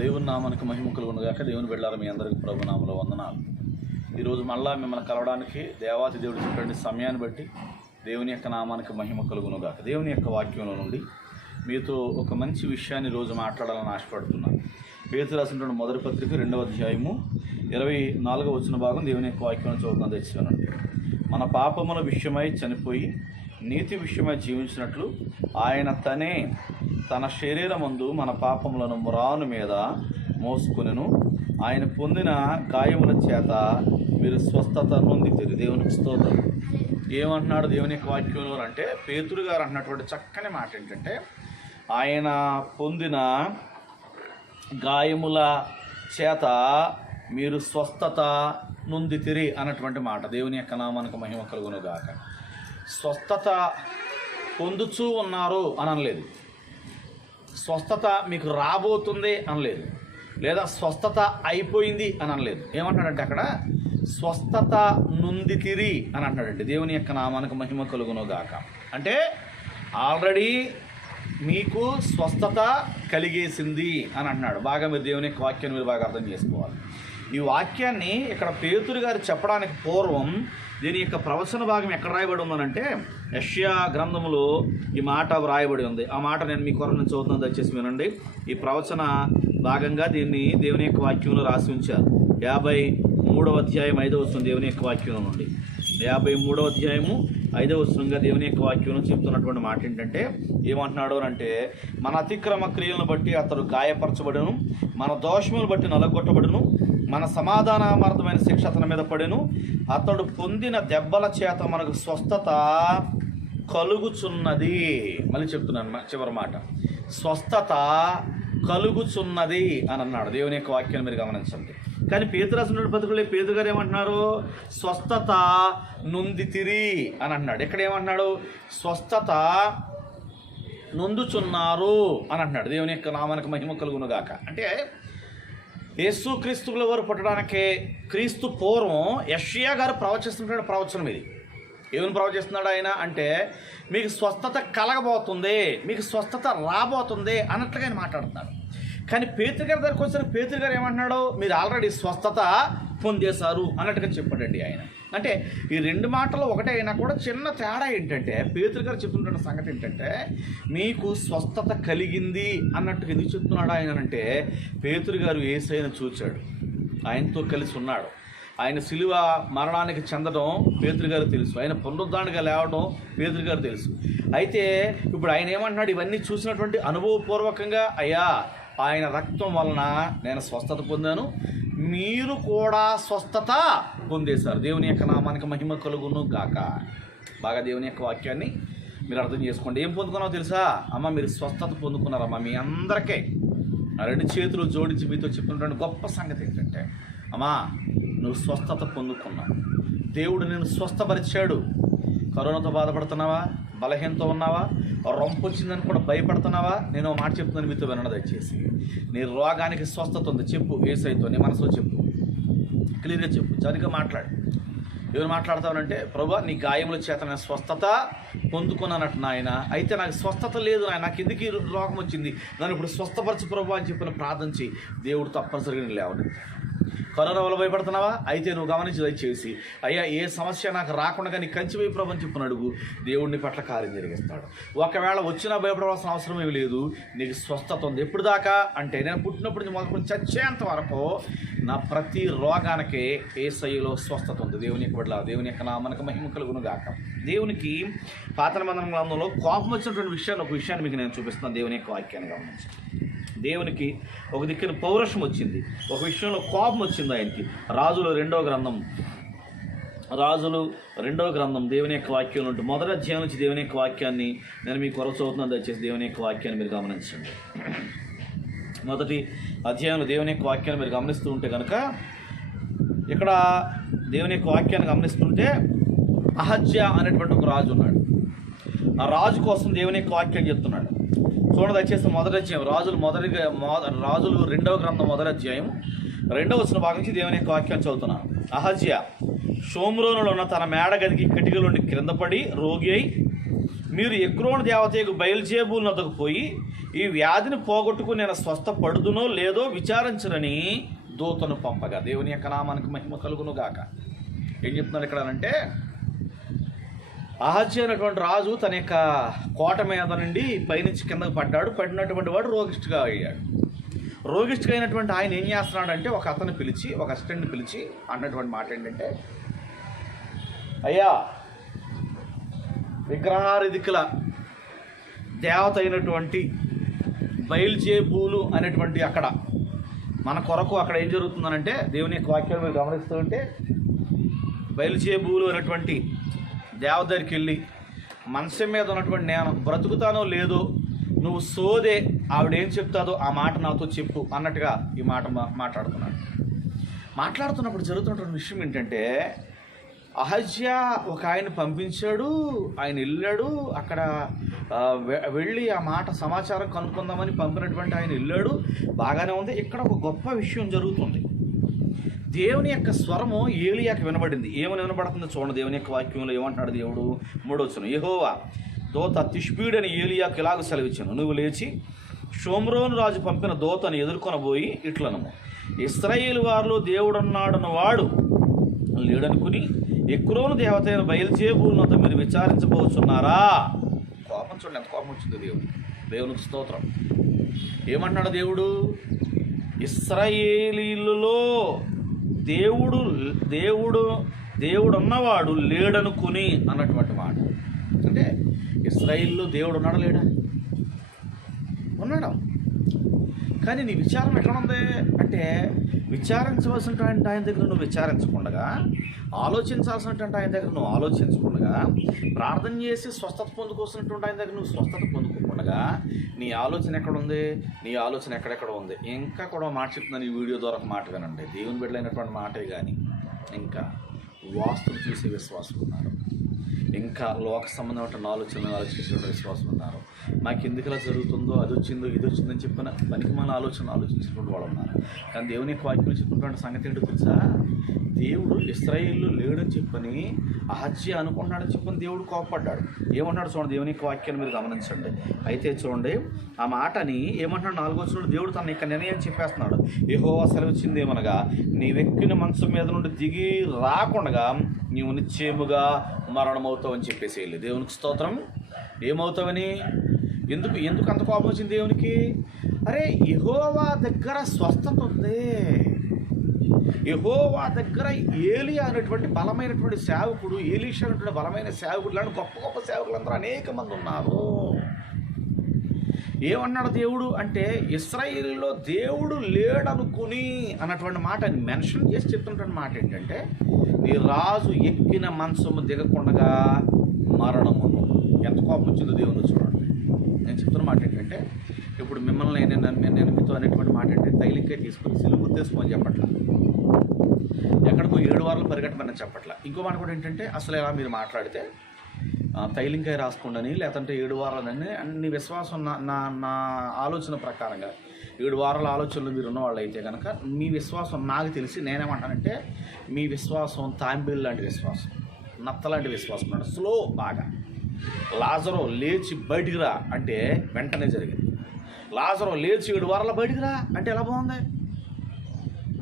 దేవుని నామానికి మహిమ కలుగును గాక. దేవుని బిడ్డలారా, మీ అందరికీ ప్రభు నామములో వందనాలు. ఈరోజు మళ్ళా మిమ్మల్ని కలవడానికి దేవాతి దేవుడు చెప్పిన సమయాన్ని బట్టి దేవుని యొక్క నామానికి మహిమ కలుగును గాక. దేవుని యొక్క వాక్యంలో నుండి మీతో ఒక మంచి విషయాన్ని ఈరోజు మాట్లాడాలని ఆశపడుతున్నాను. పేతురు రాసినటువంటి మొదటి పత్రిక 2వ అధ్యాయము 24వ వచన భాగం దేవుని యొక్క వాక్యం చదువుతాను తెచ్చానండి. మన పాపముల విషయమై చనిపోయి నీతి విషయమై జీవించినట్లు ఆయన తన శరీరమందు మన పాపములను మ్రాను మీద మోసుకొనెను. ఆయన పొందిన గాయముల చేత మీరు స్వస్థత నొందితిరి. దేవునికి స్తోత్రం. ఏమంటున్నాడు దేవుని యొక్క వాక్యంలో అంటే, పేతురు గారు అన్నటువంటి చక్కని మాట ఏంటంటే, ఆయన పొందిన గాయముల చేత మీరు స్వస్థత నొందితిరి అన్నటువంటి మాట. దేవుని యొక్క నామానికి మహిమ కలుగును గాక. స్వస్థత పొందుతూ ఉన్నారు అని అనలేదు, స్వస్థత మీకు రాబోతుంది అనలేదు, లేదా స్వస్థత అయిపోయింది అని అనలేదు. ఏమంటాడంటే అక్కడ స్వస్థత నొందితిరి అని అంటాడంటే. దేవుని యొక్క నామానికి మహిమ కలుగును గాక. అంటే ఆల్రెడీ మీకు స్వస్థత కలిగేసింది అని అంటున్నాడు. బాగా మీరు దేవుని యొక్క వాక్యాన్ని మీరు బాగా అర్థం చేసుకోవాలి. ఈ వాక్యాన్ని ఇక్కడ పేతురు గారు చెప్పడానికి పూర్వం దీని యొక్క ప్రవచన భాగం ఎక్కడ రాయబడి ఉందనంటే, యెషయా గ్రంథములో ఈ మాట వ్రాయబడి ఉంది. ఆ మాట నేను మీ కొరకు నుంచి చదువుతున్నాను, దయచేసి వినండి. ఈ ప్రవచన భాగంగా దీన్ని దేవుని యొక్క వాక్యంలో రాసి ఉంచారు. 53వ అధ్యాయం 5వ వచనం దేవుని యొక్క వాక్యం నుండి. 53వ అధ్యాయము 5వ వచనంగా దేవుని యొక్క వాక్యంలో చెప్తున్నటువంటి మాట ఏంటంటే, ఏమంటున్నాడు అంటే, మన అతిక్రమ క్రియలను బట్టి అతడు గాయపరచబడును, మన దోషములను బట్టి నలగొట్టబడును, మన సమాధానార్థమైన శిక్ష అతని మీద పడెను, అతడు పొందిన దెబ్బల చేత మనకు స్వస్థత కలుగుచున్నది. మళ్ళీ చెప్తున్నాను చివరి మాట, స్వస్థత కలుగుచున్నది అని అన్నాడు. దేవుని యొక్క వాక్యాన్ని మీరు గమనించండి. కానీ పేతురు రాసిన పత్రికలో పేతురు గారు ఏమంటున్నారు, స్వస్థత నొందితిరి అని అంటున్నాడు. ఇక్కడ ఏమంటున్నాడు, స్వస్థత నొందుచున్నారు అని అంటున్నాడు. దేవుని యొక్క నామానికి మహిమ కలుగును గాక. అంటే యేసుక్రీస్తుల వారు పుట్టడానికి క్రీస్తు పూర్వం యెషయా గారు ప్రవచిస్తున్నటువంటి ప్రవచనం ఇది. ఏమని ప్రవచిస్తున్నాడు ఆయన అంటే, మీకు స్వస్థత కలగబోతుంది, మీకు స్వస్థత రాబోతుంది అన్నట్లుగా ఆయన మాట్లాడుతున్నాడు. కానీ పేతురు గారి దగ్గరికి వచ్చేసరికి పేతురు గారు ఏమంటున్నాడు, మీరు ఆల్రెడీ స్వస్థత పొందేశారు అన్నట్టుగా చెప్పాడండి ఆయన. అంటే ఈ రెండు మాటలు ఒకటే అయినా కూడా చిన్న తేడా ఏంటంటే, పేతురు గారు చెప్తున్న సంగతి ఏంటంటే, మీకు స్వస్థత కలిగింది అన్నట్టుగా ఎందుకు చెప్తున్నాడు ఆయన అంటే, పేతురు గారు యేసయ్యను చూచాడు, ఆయనతో కలిసి ఉన్నాడు. ఆయన సిలువ మరణానికి చెందడం పేతురు గారు తెలుసు, ఆయన పునరుద్ధారణగా లేవడం పేతురు గారు తెలుసు. అయితే ఇప్పుడు ఆయన ఏమంటున్నాడు, ఇవన్నీ చూసినటువంటి అనుభవపూర్వకంగా, అయ్యా ఆయన రక్తం వలన నేను స్వస్థత పొందాను, మీరు కూడా స్వస్థత పొందేశారు. దేవుని యొక్క నామానికి మహిమ కలుగును గాక. బాగా దేవుని యొక్క వాక్యాన్ని మీరు అర్థం చేసుకోండి. ఏం పొందుకున్నావో తెలుసా అమ్మ, మీరు స్వస్థత పొందుకున్నారమ్మా. మీ అందరికీ ఆ రెండు చేతులు జోడించి మీతో చెప్తున్నటువంటి గొప్ప సంగతి ఏంటంటే, అమ్మా నువ్వు స్వస్థత పొందుకున్నావు, దేవుడు నేను స్వస్థపరిచాడు. కరోనాతో బాధపడుతున్నావా, బలహీనతో ఉన్నావా, రొంపు వచ్చిందని కూడా భయపడుతున్నావా, నేను మాట చెప్తున్నాను మీతో వినడం దయచేసి. నీ రోగానికి స్వస్థత ఉంది, చెప్పు యేసయ్యతో, నీ మనసులో చెప్పు, క్లియర్గా చెప్పు, సరిగ్గా మాట్లాడు. ఎవరు మాట్లాడతానంటే, ప్రభు నీ గాయముల చేత నేను స్వస్థత పొందుకున్నానట్టు నాయన, అయితే నాకు స్వస్థత లేదు నాయన, నాకు ఎందుకు ఈ రోగం వచ్చింది, నన్ను ఇప్పుడు స్వస్థపరచు ప్రభు అని చెప్పిన ప్రార్థించి దేవుడు తప్పనిసరిగా నేను లేవని. కరోనా వల్ల భయపడుతున్నావా, అయితే నువ్వు గమనించి దయచేసి, అయ్యా ఏ సమస్య నాకు రాకుండా నీ కంచి వైపు ప్రభు అని చెప్పిన అడుగు, దేవుడిని పట్ల కార్యం జరిగిస్తాడు. ఒకవేళ వచ్చినా భయపడవలసిన అవసరం ఏమి లేదు, నీకు స్వస్థత ఉంది. ఎప్పుడు దాకా అంటే, నేను పుట్టినప్పటి నుంచి మొదలుకొని చచ్చేంత వరకు నా ప్రతి రోగానికి యేసయ్యలో స్వస్థత ఉంది. దేవుని యొక్క బిడ్డలారా, దేవుని యొక్క నామానికి మహిమ కలుగును గాక. దేవునికి పాత నిబంధన గ్రంథంలో కోపం వచ్చినటువంటి విషయాన్ని, ఒక విషయాన్ని మీకు నేను చూపిస్తున్నాను. దేవుని యొక్క వాక్యాన్ని గమనించి, దేవునికి ఒక దిక్కున పౌరుషం వచ్చింది, ఒక విషయంలో కోపం వచ్చింది ఆయనకి. రాజులు 2వ గ్రంథం దేవుని యొక్క వాక్యం ఉంటుంది. మొదటి అధ్యాయం నుంచి దేవుని యొక్క వాక్యాన్ని నేను మీకు కొరకు చదువుతున్నాను, దయచేసి దేవుని యొక్క వాక్యాన్ని మీరు గమనించండి. మొదటి అధ్యాయంలో దేవుని యొక్క వాక్యాన్ని మీరు గమనిస్తూ ఉంటే కనుక, ఇక్కడ దేవుని యొక్క వాక్యాన్ని గమనిస్తుంటే, అహజ్యా అనేటువంటి ఒక రాజు ఉన్నాడు. ఆ రాజు కోసం దేవుని యొక్క వాక్యం చెప్తున్నాడు. చూడండి దయచేసి మొదటి అధ్యాయం, రాజులు 2వ గ్రంథం మొదటి అధ్యాయం 2వ వచన భాగం నుంచి దేవుని యొక్క వాక్యాన్ని చదువుతున్నాను. అహజ్యా షోమ్రోనులో ఉన్న తన మేడ గదికి కిటికీల నుండి క్రింద పడి రోగి అయి, మీరు ఎగ్రోను దేవతకు బయల్జేబూల్ నద్దకు పోయి ఈ వ్యాధిని పోగొట్టుకుని నేను స్వస్థపడుదునో లేదో విచారించరని దూతను పంపగా. దేవుని యొక్క నామానికి మహిమ కలుగును గాక. ఏం చెప్తున్నాడు ఇక్కడ అంటే, అహజ్యా అనేటువంటి రాజు తన యొక్క కోట మీద నుండి పైనుంచి కిందకు పడ్డాడు. పడినటువంటి వాడు రోగిష్ఠగా అయ్యాడు. రోగిష్ఠగా అయినటువంటి ఆయన ఏం చేస్తున్నాడంటే, ఒక అతను పిలిచి, ఒక అసిస్టెంట్ని పిలిచి అన్నటువంటి మాట ఏంటంటే, అయ్యా, విగ్రహారాధికుల దేవత అయినటువంటి బయల్జెబూలు అనేటువంటి అక్కడ మన కొరకు అక్కడ ఏం జరుగుతుందనంటే, దేవుని యొక్క వాక్యాలు మీరు గమనిస్తూ ఉంటే, బయల్జెబూలు అనేటువంటి దేవత దగ్గరికి వెళ్ళి, మనసు మీద ఉన్నటువంటి నేను బ్రతుకుతానో లేదో నువ్వు సోదే ఆవిడేం చెప్తాదో ఆ మాట నాతో చెప్పు అన్నట్టుగా ఈ మాట మాట్లాడుతున్నప్పుడు జరుగుతున్నటువంటి విషయం ఏంటంటే, అహజ్యా ఒక ఆయన పంపించాడు, ఆయన వెళ్ళాడు, అక్కడ వెళ్ళి ఆ మాట సమాచారం కనుక్కుందామని పంపినటువంటి ఆయన వెళ్ళాడు, బాగానే ఉంది. ఇక్కడ ఒక గొప్ప విషయం జరుగుతుంది. దేవుని యొక్క స్వరము ఏలియాకి వినబడింది. ఏమని వినబడుతుందో చూడండి. దేవుని యొక్క వాక్యంలో ఏమంటాడు దేవుడు? 3వ వచనం, యెహోవా దూత తిష్బీడని ఏలియాకి ఇలాగ సెలవిచ్చాను, నువ్వు లేచి షోమ్రోను రాజు పంపిన దూతను ఎదుర్కొనబోయి ఇట్లనము, ఇశ్రాయేలు వారిలో దేవుడున్నాడన్న వాడు లేడనుకుని ఎక్రోను దేవత అయిన బయల్జెబూలునంత మీరు విచారించబోతున్నారా? కోపం చూడండి, ఎంత కోపం వచ్చింది దేవునికి స్తోత్రం. ఏమంటున్నాడు దేవుడు? ఇశ్రాయేలీయులలో దేవుడు ఉన్నవాడు లేడనుకుని అన్నటువంటి మాట. అంటే ఇశ్రాయేల్లో దేవుడు ఉన్నాడా లేడా? ఉన్నాడు. కానీ నీ విచారం ఎక్కడ ఉంది అంటే, విచారించవలసినటువంటి ఆయన దగ్గర నువ్వు విచారించకుండా, ఆలోచించాల్సినటువంటి ఆయన దగ్గర నువ్వు ఆలోచించకుండా, ప్రార్థన చేసి స్వస్థత పొందుకోవాల్సినటువంటి ఆయన దగ్గర నువ్వు స్వస్థత పొందుకోకుండా, నీ ఆలోచన ఎక్కడ ఉంది? నీ ఆలోచన ఎక్కడెక్కడ ఉంది? ఇంకా కూడా మాట చెప్తున్నాను ఈ వీడియో ద్వారా, ఒక మాట వినండి. దేవుని బిడ్డలైనటువంటి మాటే కానీ ఇంకా వాస్తులు చూసే విశ్వాసం ఉన్నారు, ఇంకా లోక సంబంధమైన ఆలోచనలు ఆలోచించిన విశ్వాసం ఉన్నారు. మాకు ఎందుకు ఇలా జరుగుతుందో, అది వచ్చిందో ఇది వచ్చిందని చెప్పిన పనికి మన ఆలోచించినటువంటి వాళ్ళు ఉన్నారు. కానీ దేవుని యొక్క వాక్యం చెప్తున్నటువంటి సంగతి ఏంటో తెలుసా? దేవుడు ఇశ్రాయేలు లేడని చెప్పని అహజ్యా అనుకుంటున్నాడని చెప్పని దేవుడు కోపపడ్డాడు. ఏమంటున్నాడు చూడండి, దేవుని యొక్క వాక్యాన్ని మీరు గమనించండి. అయితే చూడండి ఆ మాటని ఏమంటున్నాడు? 4వ వచనంలో దేవుడు తన యొక్క నిర్ణయం చెప్పేస్తున్నాడు. యెహోవా సెలవిచ్చిందేమనగా, నీవెక్కిన మనసు మీద నుండి దిగి రాకుండా నీవు నిశ్చయముగా మరణమవుతావు అని చెప్పేసి వెళ్ళి. దేవునికి స్తోత్రం. ఏమవుతావని? ఎందుకు అంత కోపం వచ్చింది దేవునికి? అరే, యెహోవా దగ్గర స్వస్థత ఉంది. యెహోవా దగ్గర ఏలియా అనేటువంటి బలమైనటువంటి సేవకుడు, ఎలీషా అనేటువంటి బలమైన సేవకుడు, లాంటి గొప్ప గొప్ప సేవకులందరూ అనేక మంది ఉన్నారు. ఏమన్నాడు దేవుడు అంటే, ఇశ్రాయేలులో దేవుడు లేడనుకుని అన్నటువంటి మాట మెన్షన్ చేసి చెప్తున్నటువంటి మాట ఏంటంటే, నీ రాజు ఎక్కిన మంచము దిగకుండా మరణమును. ఎంత కోపం వచ్చిందో దేవుని చూడండి. నేను చెప్తున్న మాట ఏంటంటే, ఇప్పుడు మిమ్మల్ని నేను మీతో అనేటువంటి మాట ఏంటంటే, తైలింకాయ తీసుకుని సిలువ గుర్తేసుకోమని చెప్పట్లా, ఎక్కడికో 7 వారాలు పరిగెట్టమని చెప్పట్లా. ఇంకో మాట కూడా ఏంటంటే, అసలు ఎలా మీరు మాట్లాడితే తైలింకాయ రాసుకోండి, లేదంటే 7 వారాలని నీ విశ్వాసం నా ఆలోచన ప్రకారంగా 7 వారాల ఆలోచనలు మీరు ఉన్నవాళ్ళు అయితే కనుక, మీ విశ్వాసం నాకు తెలిసి నేనేమంటానంటే, మీ విశ్వాసం తాంబేలు లాంటి విశ్వాసం, నత్త లాంటి విశ్వాసం అన్నాడు. స్లో బాగా. లాజరు లేచి బయటికి రా అంటే వెంటనే జరిగింది. లాజరు లేచి 7 వారాల బయటికి రా అంటే ఎలా బాగుంది?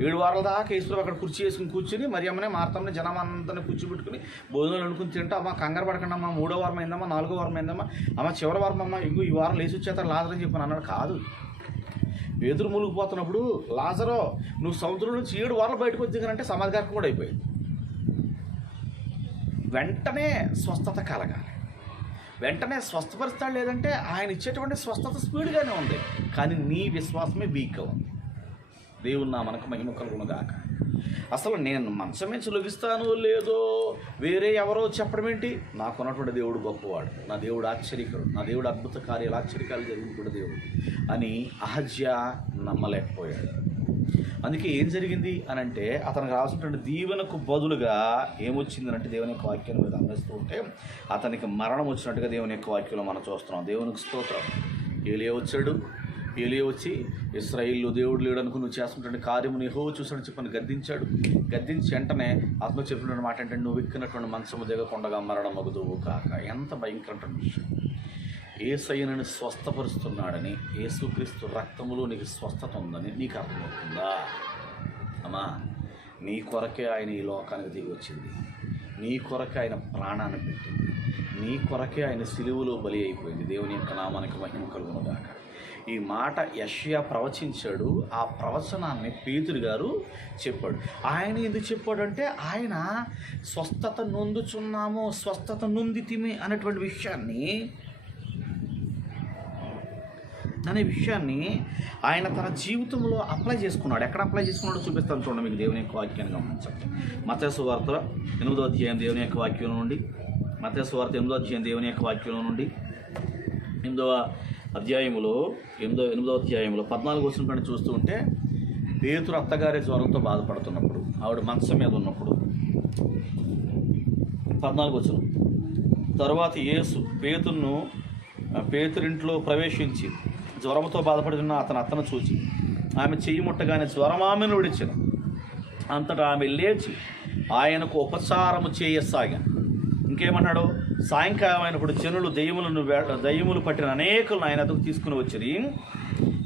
7 వారాల దాకా ఈశ్వరు అక్కడ కుర్చీ వేసుకుని కూర్చుని, మరి అమ్మనే మార్తమ్మని జనమంతా కూర్చోబెట్టుకుని భోజనాలు అనుకుని తింటా, అమ్మ కంగారు పడకండి అమ్మ, 3వ వారం అయిందమ్మా, 4వ వారం అయిందమ్మా, అమ్మ చివరి వారం అమ్మ, ఇంకో ఈ వారం లేచి వచ్చేస్తారు లాజర్ అని చెప్పాను అన్నాడు. కాదు, ఎదురు మునిగిపోతున్నప్పుడు లాజరో నువ్వు సముద్రం నుంచి 7 వారాలు బయటకు వచ్చానంటే సమాధికారం కూడా అయిపోయింది. వెంటనే స్వస్థత కలగాలి, వెంటనే స్వస్థపరుస్తాడు. లేదంటే ఆయన ఇచ్చేటువంటి స్వస్థత స్పీడ్గానే ఉంది, కానీ నీ విశ్వాసమే వీక్గా ఉంది. దేవుని నామమునకు మహిమ కలుగును గాక. అసలు నేను మంచం నుంచి లొగిస్తానో లేదో వేరే ఎవరో చెప్పడం ఏంటి? నాకున్నటువంటి దేవుడు గొప్పవాడు, నా దేవుడు ఆశ్చర్యకరుడు, నా దేవుడు అద్భుత కార్యాలు ఆశ్చర్యకాలు జరిగినటువంటి దేవుడు అని అహజ్యా నమ్మలేకపోయాడు. అందుకే ఏం జరిగింది అని అంటే, అతనికి రావాల్సినటువంటి దీవెనకు బదులుగా ఏమొచ్చిందని అంటే, దేవుని యొక్క వాక్యాన్ని మీద గమనిస్తూ ఉంటే అతనికి మరణం వచ్చినట్టుగా దేవుని యొక్క వాక్యంలో మనం చూస్తున్నాం. దేవునికి స్తోత్రం. ఏలియా వచ్చాడు. ఏలియా వచ్చి, ఇశ్రాయేలు దేవుడు లేడనుకు నువ్వు చేస్తున్నటువంటి కార్యమును యెహోవా చూసాడని చెప్పని గద్దించాడు. గద్దించి వెంటనే అతను చెప్పినటువంటి మాట ఏంటంటే, నువ్వు ఎక్కినటువంటి మంచము దిగకుండా మరణం మగుదువు కాక. ఎంత భయంకరమైన విషయం! యేసయ్య నిన్ను స్వస్థపరుస్తున్నాడని, యేసుక్రీస్తు రక్తములో నీకు స్వస్థత ఉందని నీకు అర్థమవుతుందా? అమ్మా, నీ కొరకే ఆయన ఈ లోకానికి దిగి వచ్చింది, నీ కొరకే ఆయన ప్రాణాన్ని పెట్టింది, నీ కొరకే ఆయన సిలువలో బలి అయిపోయింది. దేవుని యొక్క నామానికి మహిమ కలుగునుగాక. ఈ మాట యెషయా ప్రవచించాడు. ఆ ప్రవచనాన్ని పేతురు గారు చెప్పాడు. ఆయన ఎందుకు చెప్పాడంటే, ఆయన స్వస్థత నొందుచున్నాము, స్వస్థత నొందితిమి అనేటువంటి విషయాన్ని ఆయన తన జీవితంలో అప్లై చేసుకున్నాడు. ఎక్కడ అప్లై చేసుకున్నాడో చూపిస్తాను చూడండి మీకు. దేవుని యొక్క వాక్యాన్ని గమనించండి. మత్తయి సువార్త 8వ అధ్యాయం దేవుని యొక్క వాక్యం నుండి, మత్తయి సువార్త 8వ అధ్యాయం దేవుని యొక్క వాక్యం నుండి 8వ అధ్యాయంలో 14 వచ్చిన చూస్తూ ఉంటే, పేతురు అత్తగారి జ్వరంతో బాధపడుతున్నప్పుడు, ఆవిడ మంచం మీద ఉన్నప్పుడు, 14 వచ్చిన తర్వాత యేసు పేతురింట్లో ప్రవేశించి జ్వరంతో బాధపడుతున్న అతను చూచి ఆమె చెయ్యి ముట్టగానే జ్వరం ఆమెను విడిచెను. అంతటా ఆమె లేచి ఆయనకు ఉపచారము చేయసాగాను. ఇంకేమన్నాడు? సాయంకాలం అయినప్పుడు జనులు దయ్యములు పట్టిన అనేకులను ఆయన ఎదుగు తీసుకుని వచ్చిరి.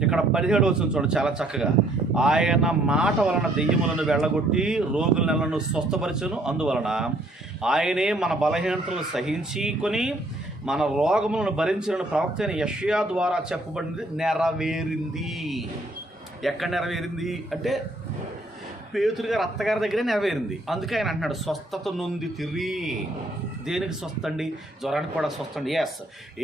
ఇక్కడ 17 వచ్చిన చూడండి, చాలా చక్కగా. ఆయన మాట వలన దెయ్యములను వెళ్ళగొట్టి రోగులను స్వస్థపరచను. అందువలన ఆయనే మన బలహీనతలను సహించుకొని మన రోగములను భరించిన ప్రవక్త అయిన యెషయా ద్వారా చెప్పబడింది నెరవేరింది. ఎక్కడ నెరవేరింది అంటే పేతురు గారు అత్తగారి దగ్గరే నెరవేరింది. అందుకే ఆయన అంటున్నాడు, స్వస్థత నొంది తిరి. దేనికి స్వస్థ అండి? జ్వరానికి కూడా స్వస్థ అండి.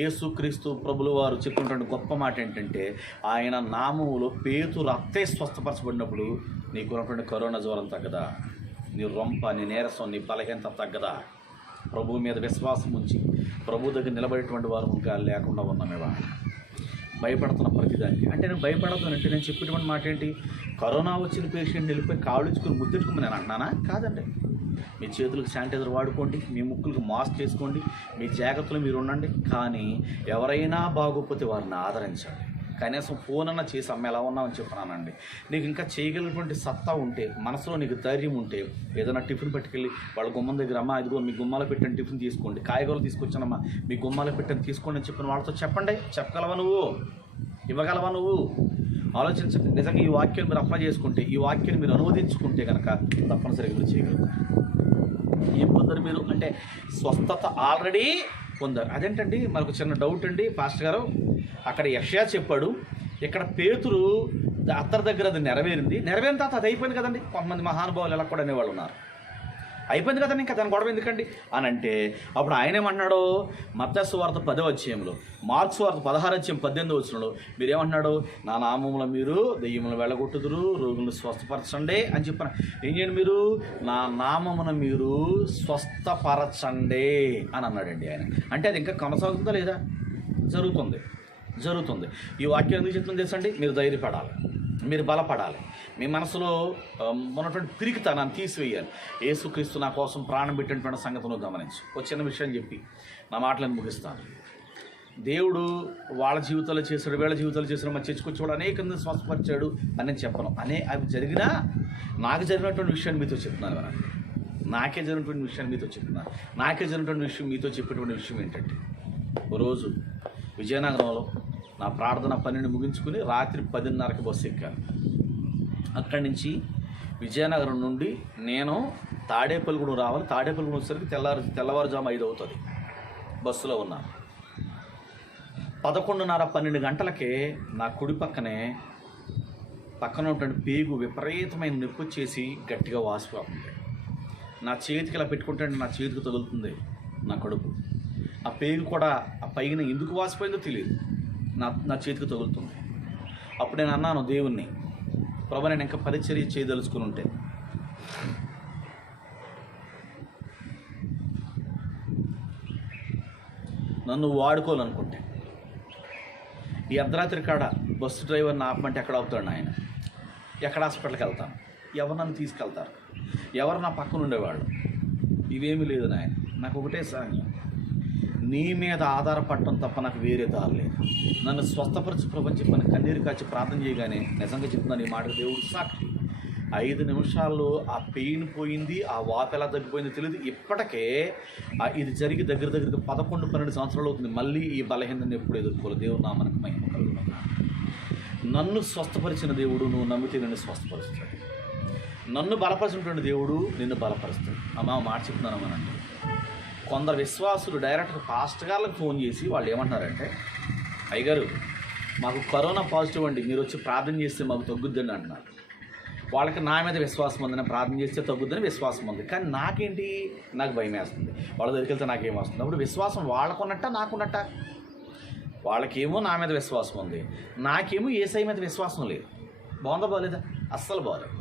యేసుక్రీస్తు ప్రభులు వారు చెప్తున్నటువంటి గొప్ప మాట ఏంటంటే, ఆయన నామములో పేతురు అత్తే స్వస్థపరచబడినప్పుడు నీకున్నటువంటి కరోనా జ్వరం తగ్గదా? నీ రొంప, నీ నీరసం, నీ బలహీనత తగ్గదా? ప్రభువు మీద విశ్వాసం ఉంచి ప్రభు దగ్గర నిలబడేటువంటి వారు ఇంకా లేకుండా ఉన్నామేవా? భయపడుతున్న ప్రతిదానికి అంటే నేను భయపడదు అంటే నేను చెప్పేటువంటి మాట ఏంటి? కరోనా వచ్చిన పేషెంట్ వెళ్ళిపోయి కాళ్ళు ఇచ్చుకొని ముద్దెట్టుకుని నేను అంటున్నానా? కాదండి. మీ చేతులకు శానిటైజర్ వాడుకోండి, మీ ముక్కులకు మాస్క్ చేసుకోండి, మీ జాగ్రత్తలు మీరు ఉండండి. కానీ ఎవరైనా బాగోకపోతే వారిని ఆదరించండి. కనీసం ఫోన్ అన్నా చేసి అమ్మ ఎలా ఉన్నామని చెప్పినానండి. నీకు ఇంకా చేయగలిగినటువంటి సత్తా ఉంటే, మనసులో నీకు ధైర్యం ఉంటే, ఏదైనా టిఫిన్ పట్టుకెళ్ళి వాళ్ళ గుమ్మం దగ్గర, అమ్మ ఇదిగో మీ గుమ్మాలో పెట్టిన టిఫిన్ తీసుకోండి, కాయగూరలు తీసుకొచ్చానమ్మా మీ గుమ్మాలో పెట్టని తీసుకోండి అని చెప్పిన వాళ్ళతో చెప్పండి. చెప్పగలవా నువ్వు? ఇవ్వగలవా నువ్వు? ఆలోచించండి. నిజంగా ఈ వాక్యాన్ని మీరు అప్లై చేసుకుంటే, ఈ వాక్యాన్ని మీరు అనువదించుకుంటే కనుక తప్పనిసరిగా మీరు చేయగలుగుతారు. ఏం పొందారు మీరు అంటే స్వస్థత ఆల్రెడీ పొందారు. అదేంటండి మనకు చిన్న డౌట్ అండి పాస్టర్ గారు. అక్కడ యెషయా చెప్పాడు, ఇక్కడ పేతురు అత్తర్ దగ్గర అది నెరవేరింది. నెరవేరిన తర్వాత అది అయిపోయింది కదండి. కొంతమంది మహానుభావులు ఎలా కూడా అనేవాళ్ళు ఉన్నారు. అయిపోయింది కదండి, ఇంకా దాని గొడవ ఎందుకండి అని అంటే, అప్పుడు ఆయన ఏమన్నాడు? మత్తయి సువార్త 10వ అధ్యాయంలో, మార్కు సువార్త 16వ అధ్యాయం 18వ వచనంలో మీరేమన్నాడు? నా నామములో మీరు దెయ్యములను వెళ్ళగొట్టుదురు, రోగులను స్వస్థపరచండి అని చెప్పాను. ఏం చేయండి? మీరు నా నామమున మీరు స్వస్థపరచండి అని అన్నాడండి ఆయన. అంటే అది ఇంకా కొనసాగుతుందా లేదా? జరుగుతుంది. ఈ వాక్యం ఎందుకు చెప్తుంది తెలుసండి? మీరు ధైర్యపడాలి, మీరు బలపడాలి, మీ మనసులో ఉన్నటువంటి పిరికితనాన్ని తీసివేయాలి. యేసుక్రీస్తు నా కోసం ప్రాణం పెట్టినటువంటి సంగతిని గమనించి ఒక చిన్న విషయం చెప్పి నా మాటలను ముగిస్తాను. దేవుడు వాళ్ళ జీవితాలు చేశాడు, వీళ్ళ జీవితాలు చేశాడు, మా చర్చకొచ్చేవాడు అనేక మందిని స్వస్థపరిచాడు అని నేను చెప్పను. అవి జరిగినా నాకు జరిగినటువంటి విషయాన్ని మీతో చెప్తున్నాను కదా. నాకే జరిగినటువంటి విషయాన్ని మీతో చెప్తున్నాను. నాకే జరిగినటువంటి విషయం మీతో చెప్పేటువంటి విషయం ఏంటంటే, ఓ రోజు విజయనగరంలో నా ప్రార్థన పనిని ముగించుకుని రాత్రి 10:30కి బస్సు ఎక్కాను. అక్కడి నుంచి విజయనగరం నుండి నేను తాడేపల్లిగూడెం రావాలి. తాడేపల్లిగూడెం వచ్చేసరికి తెల్లవారుజాము 5 అవుతుంది. బస్సులో ఉన్నాను. 11:30-12 గంటలకే నా కుడి పక్కన ఉన్నటువంటి పేగు విపరీతమైన నొప్పి వచ్చేసి గట్టిగా వాసిపోతుంది. నా చేతికి ఇలా పెట్టుకుంటే నా చేతికి తగులుతుంది నా కడుపు. ఆ పేగు కూడా ఆ పైన ఎందుకు వాసిపోయిందో తెలియదు, నా చేతికి తగులుతుంది. అప్పుడు నేను అన్నాను దేవుణ్ణి, ప్రభు నేను ఇంకా పరిచర్య చేయదలుచుకుని ఉంటే నన్ను వాడుకోవాలనుకుంటే ఈ అర్ధరాత్రి కాడ బస్సు డ్రైవర్ని ఆపమంటే ఎక్కడ ఆపుతాడు ఆయన? ఎక్కడ హాస్పిటల్కి వెళ్తాను? ఎవరు నన్ను తీసుకెళ్తారు? ఎవరు నా పక్కన ఉండేవాళ్ళు? ఇవేమీ లేదు నాయన. నాకు ఒకటే సాయం, నీ మీద ఆధారపడటం తప్ప నాకు వేరే దారి లేదు. నన్ను స్వస్థపరచు ప్రభు చెప్పని కన్నీరు కాచి ప్రార్థన చేయగానే నిజంగా చెప్తున్నాను ఈ మాట, దేవుడు సాక్షి, 5 నిమిషాల్లో ఆ పెయిన్ పోయింది, ఆ వాపు ఎలా తగ్గిపోయిందో తెలియదు. ఇప్పటికే ఇది జరిగి దగ్గరికి 11-12 సంవత్సరాలు అవుతుంది. మళ్ళీ ఈ బలహీనతను ఎప్పుడు ఎదుర్కోలేదు. దేవుడు నామానికి మహిమ కలుగును గాక. నన్ను స్వస్థపరిచిన దేవుడు నువ్వు నమ్మితే నిన్ను స్వస్థపరుస్తాడు. నన్ను బలపరిచినటువంటి దేవుడు నిన్ను బలపరుస్తాడు. అమ్మా మాట చెప్తున్నానమ్మనండి. కొందరు విశ్వాసులు డైరెక్ట్గా పాస్టర్ గారికి ఫోన్ చేసి వాళ్ళు ఏమంటున్నారంటే, అయ్యగారు మాకు కరోనా పాజిటివ్ అండి, మీరు వచ్చి ప్రార్థన చేస్తే మాకు తగ్గుద్దండి అంటున్నారు. వాళ్ళకి నా మీద విశ్వాసం ఉంది, నేను ప్రార్థన చేస్తే తగ్గుద్దని విశ్వాసం ఉంది. కానీ నాకేంటి, నాకు భయం వేస్తుంది. వాళ్ళ దగ్గరికి వెళ్తే నాకేం వస్తుంది. అప్పుడు విశ్వాసం వాళ్ళకున్నట్ట నాకున్నట్ట? వాళ్ళకేమో నా మీద విశ్వాసం ఉంది, నాకేమో యేసయ్య మీద విశ్వాసం లేదు. బాగుందా బాగలేదా? అస్సలు బాగలేదు.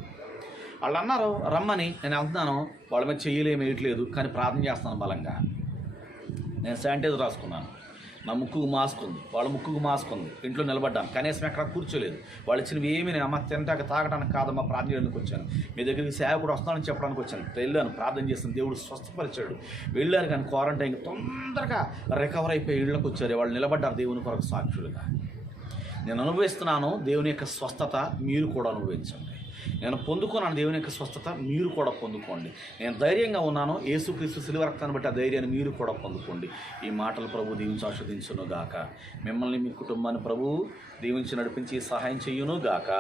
వాళ్ళు అన్నారు రమ్మని, నేను వెళ్తున్నాను, వాళ్ళ మీద చెయ్యలేమి వేయట్లేదు, కానీ ప్రార్థన చేస్తాను బలంగా. నేను శానిటైజర్ రాసుకున్నాను, నా ముక్కుకు మాస్క్ ఉంది, వాళ్ళ ముక్కుకు మాస్క్ ఉంది, ఇంట్లో నిలబడ్డాను, కనీసం ఎక్కడ కూర్చోలేదు. వాళ్ళు ఇచ్చినవి ఏమీ నేను అమ్మ తింటాక తాగడానికి కాదమ్మా ప్రార్థన చేయడానికి వచ్చాను, మీ దగ్గరికి సేవకుడు వస్తానని చెప్పడానికి వచ్చాను. వెళ్ళాను, ప్రార్థన చేస్తాను, దేవుడు స్వస్థపరిచాడు. వెళ్ళారు కానీ క్వారంటైన్ తొందరగా రికవర్ అయిపోయి ఇళ్ళకి వచ్చారు. వాళ్ళు నిలబడ్డారు దేవుని కొరకు సాక్షులుగా. నేను అనుభవిస్తున్నాను దేవుని యొక్క స్వస్థత, మీరు కూడా అనుభవించండి. నేను పొందుకున్నాను దేవుని యొక్క స్వస్థత, మీరు కూడా పొందుకోండి. నేను ధైర్యంగా ఉన్నాను, యేసుక్రీస్తు శిలువ రక్తాన్ని బట్టి ఆ ధైర్యాన్ని మీరు కూడా పొందుకోండి. ఈ మాటలు ప్రభు దీవించి ఆశీర్వదించును గాక. మిమ్మల్ని మీ కుటుంబాన్ని ప్రభు దీవించి నడిపించి సహాయం చెయ్యును గాక.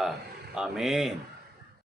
ఆమేన్.